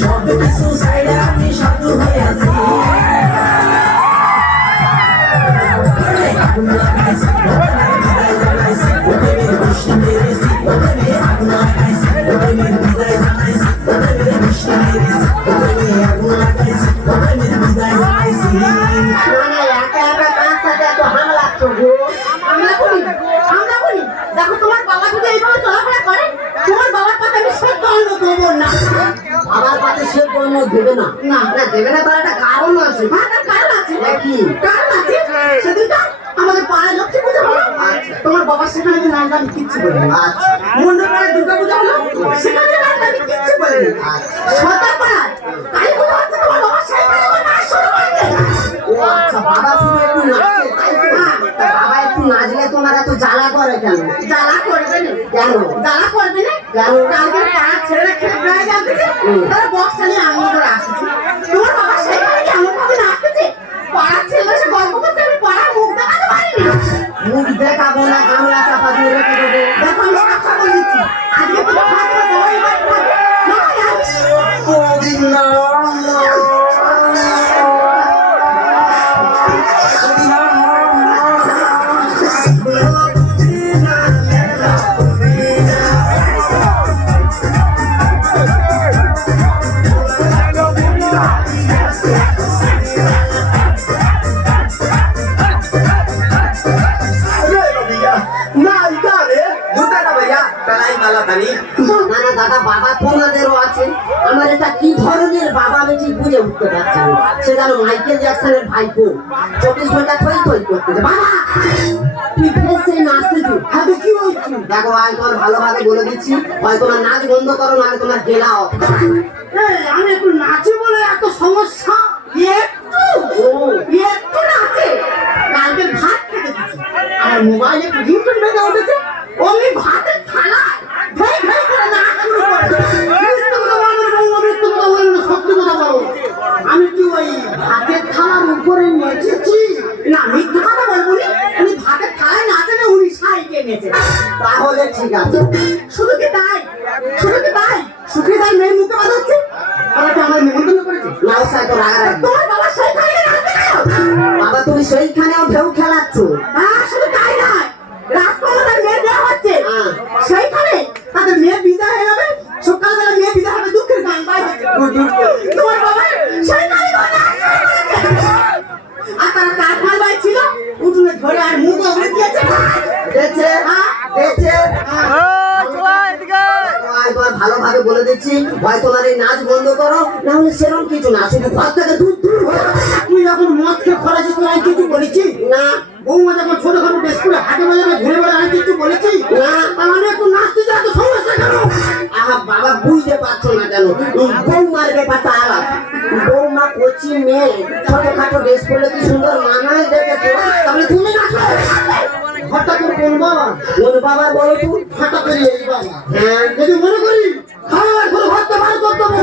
সব কিছু সাইডে আমি সাধু হয়ে আছি আগুন লাগাইছি বিদায় জানাইছি ওদের কৃষ্ণ মেরেছি ওদের আগুন লাগাইছি ওদের বিদায় জানাইছি ওদের কৃষ্ণ মেরেছি ওদের আগুন লাগাইছি ওদের বিদায় জানাইছি মানে একা একা কাজ সাথে এত হামলা করবো হামলা করি দেখো তোমার বাবা যদি এইভাবে চলাফেরা করে তোমার বাবার কথা আমি সহ্য করতে দেবো না আমার কাছে সে কোনো দেবে না না না দেবে না তার একটা কারণ আছে হ্যাঁ তার কারণ আছে কি কারণ আছে সেদিনটা আমাদের পাড়ায় লক্ষ্মী পূজা হলো তোমার বাবার সেখানে যে নাচ গান কিচ্ছু বলেনি আচ্ছা মন্ডল পাড়ায় দুর্গা পূজা হলো সেখানে নাচ গান কিচ্ছু বলেনি সরকার পাড়ায় কালী পূজা হচ্ছে তোমার বাবার সেখানে নাচ শুরু করে ও আচ্ছা বাবা শুধু একটু নাচে তাই তো তা বাবা একটু নাচলে তোমার এত জ্বালা করে কেন জ্বালা করবে না কেন জ্বালা করবে না কেন? কালকে পাড়ার ছেলেরা খেলে প্রায় জানতেছে তারা বক্স চালিয়ে আনন্দ করে আসছে তোমার বাবা সেখানে কেমন ভাবে নাচতেছে পাড়ার ছেলেরা সে গল্প করছে আমি পাড়ার মুখ দেখাতে পারিনি মুখ দেখাবো না গামলা চাপা দিয়ে রেখে দেবো দেখো আমি সাক্ষা বলে দিচ্ছি আজকে তো থাকবে তোমার এবার থাকবে না না না দাদা বাবা তোমাদেরও আছে আমার এটা কি ধরনের বাবা আমি ঠিক বুঝে উঠতে পারছি না সে যেন মাইকেল জ্যাকসনের ভাইপো 24 ঘন্টা থই থই করতেছে বাবা তুই ফেসে নাচতেছি হাতে কি হচ্ছে দেখো আমি তোমার ভালোভাবে বলে দিচ্ছি হয় তোমার নাচ বন্ধ করো নাহলে তোমার গেলা অফ আমি একটু নাচি বলে এত সমস্যা একটু নাচে কালকে ভাত খেতে দিচ্ছি আমার মোবাইলে একটু রিংটোন বেজে উঠেছে অমনি ভাতের থালায় ভাই ভাই করে নাচ শুরু করে মিথ্যে কথা বলবো না, মিথ্যে কথা বলবো না, সত্যি কথা বলবো আমি কি ওই ভাতের থালার উপরে নেচেছি না মিথ্যে কথা বলবো না উনি ভাতের থালায় নাচে না উনি সাইকে নেচে তাহলে ঠিক আছে শুধু কি তাই সুখীদার মেয়ের মুখে বাধা হচ্ছে ওরা তো আমার নিমন্ত্রণ করেছে লাউ সাইকেল রাগারাগি তোমার বাবা সেইখানে নাচতে গেল বাবা তুমি সেইখানেও ঢেউ খেলাচ্ছ হ্যাঁ শুধু তাই নয় রাজকমলের মেয়ে দেওয়া হচ্ছে হ্যাঁ। সেইখানে তাদের মেয়ে বিদায় হয়ে যাবে সকালবেলা মেয়ে বিদায় হবে দুঃখের গান বাইরে তোমার বাবা সেইখানে আর তারা কাঠমাল বাই ছিল উঠুনে ধরে আর মুখ ওপরে দিয়েছে দেখছে দেখছে তোমার ভালোভাবে বলে দিচ্ছি হয় তোমার এই নাচ বন্ধ করো না হলে সেরকম কিছু না শুধু ঘর থেকে দূর দূর হয়ে তুই যখন মদ খেয়ে খরাছিস তুই আমি কিছু বলেছি না বৌমা যখন ছোটখাটো বেশ করে হাটে বাজারে ঘুরে বেড়ে আমি কিছু বলেছি না তাহলে একটু নাচতে যা তো সমস্যা কেন আমার বাবা বুঝতে পারছো না কেন বৌমার ব্যাপারটা আলাদা বৌমা কচি মেয়ে ছোটখাটো ড্রেস করলে কি সুন্দর মানায় দেখেছো তাহলে তুমি নাচো হঠাৎ করে কোন বাবা কোন বাবা বলো তো হঠাৎ করে এই বাবা হ্যাঁ যদি মনে করি খাওয়ার ঘরে ভাতটা বার করতে হবে